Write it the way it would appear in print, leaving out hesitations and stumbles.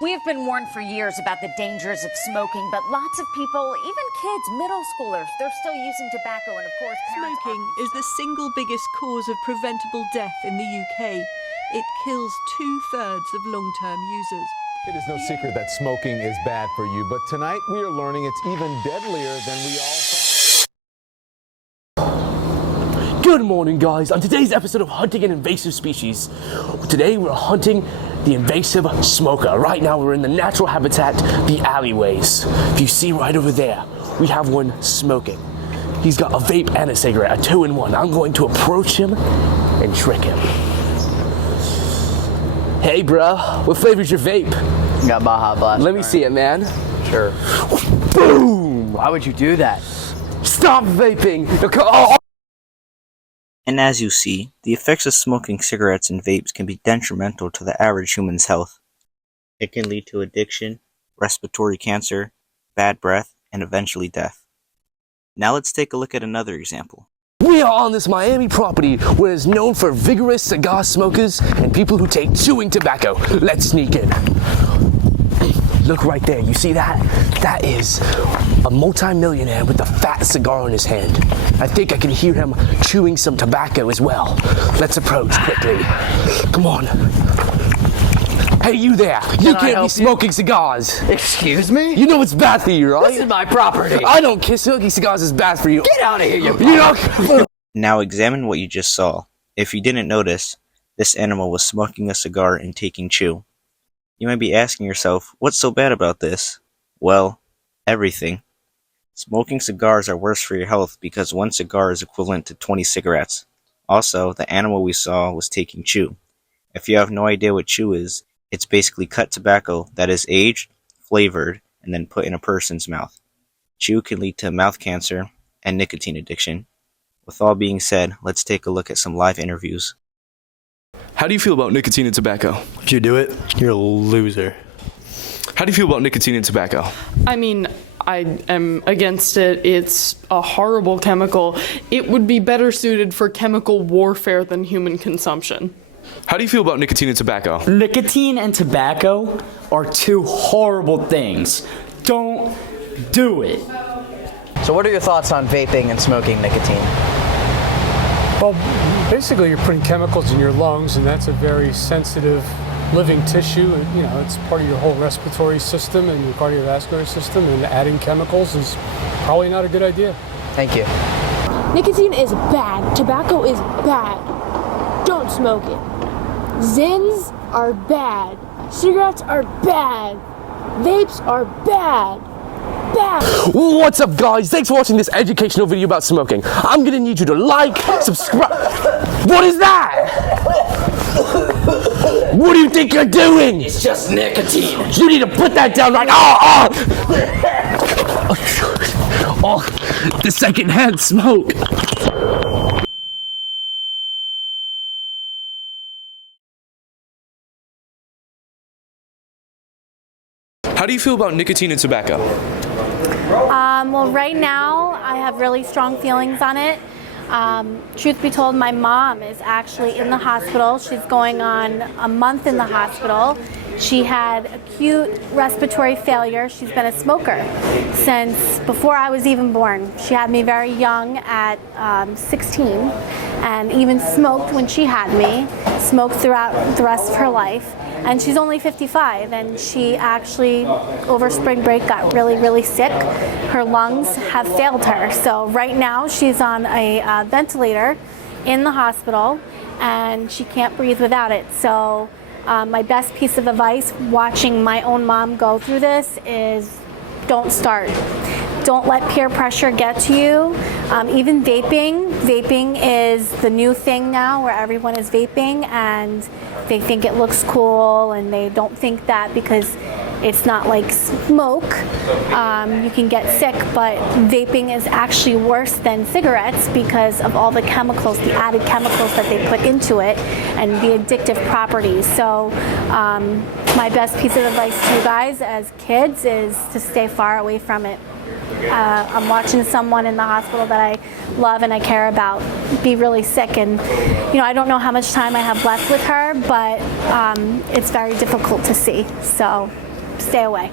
We have been warned for years about the dangers of smoking, but lots of people, even kids, middle schoolers, they're still using tobacco, and of course Smoking is the single biggest cause of preventable death in the UK. It kills 2/3 of long-term users. It is no secret that smoking is bad for you, but tonight we are learning it's even deadlier than we all thought. Good morning, guys. On today's episode of Hunting an Invasive Species, today we're hunting the invasive smoker. Right now we're in the natural habitat, the alleyways. If you see right over there, we have one smoking. He's got a vape and a cigarette, a 2-in-1. I'm going to approach him and trick him. Hey, bro, what flavor's your vape? Got Baja Blast. Let me see it, man. Sure. Boom! Why would you do that? Stop vaping! Oh. And as you see, the effects of smoking cigarettes and vapes can be detrimental to the average human's health. It can lead to addiction, respiratory cancer, bad breath, and eventually death. Now let's take a look at another example. We are on this Miami property where it's known for vigorous cigar smokers and people who take chewing tobacco. Let's sneak in. Look right there, you see that? That is a multi-millionaire with a fat cigar in his hand. I think I can hear him chewing some tobacco as well. Let's approach quickly. Come on. Hey, you there. You can't be smoking cigars. Excuse me? You know it's bad for you, right? This is my property. I don't care. Smoking cigars is bad for you. Get out of here, you know. Now examine what you just saw. If you didn't notice, this animal was smoking a cigar and taking chew. You might be asking yourself, what's so bad about this? Well, everything. Smoking cigars are worse for your health because one cigar is equivalent to 20 cigarettes. Also, the animal we saw was taking chew. If you have no idea what chew is, it's basically cut tobacco that is aged, flavored, and then put in a person's mouth. Chew can lead to mouth cancer and nicotine addiction. With all being said, let's take a look at some live interviews. How do you feel about nicotine and tobacco? If you do it, you're a loser. How do you feel about nicotine and tobacco? I mean, I am against it. It's a horrible chemical. It would be better suited for chemical warfare than human consumption. How do you feel about nicotine and tobacco? Nicotine and tobacco are two horrible things. Don't do it. So what are your thoughts on vaping and smoking nicotine? Well, basically you're putting chemicals in your lungs, and that's a very sensitive living tissue. You know, it's part of your whole respiratory system and your cardiovascular system, and adding chemicals is probably not a good idea. Thank you. Nicotine is bad. Tobacco is bad. Don't smoke it. Zins are bad. Cigarettes are bad. Vapes are bad. Bad. What's up, guys? Thanks for watching this educational video about smoking. I'm gonna need you to like, subscribe. What is that? What do you think you're doing? It's just nicotine. You need to put that down right now. Oh, the secondhand smoke. How do you feel about nicotine and tobacco? Well, right now I have really strong feelings on it. Truth be told, my mom is actually in the hospital. She's going on a month in the hospital. She had acute respiratory failure. She's been a smoker since before I was even born. She had me very young at 16 and even smoked when she had me, smoked throughout the rest of her life. And she's only 55, and she actually, over spring break, got really, really sick. Her lungs have failed her. So right now she's on a ventilator in the hospital, and she can't breathe without it. So my best piece of advice, watching my own mom go through this, is don't start. Don't let peer pressure get to you. Even vaping. Vaping is the new thing now where everyone is vaping and they think it looks cool, and they don't think that because it's not like smoke, you can get sick, but vaping is actually worse than cigarettes because of all the chemicals, the added chemicals that they put into it and the addictive properties. So my best piece of advice to you guys as kids is to stay far away from it. I'm watching someone in the hospital that I love and I care about be really sick, and I don't know how much time I have left with her, but it's very difficult to see. So stay away.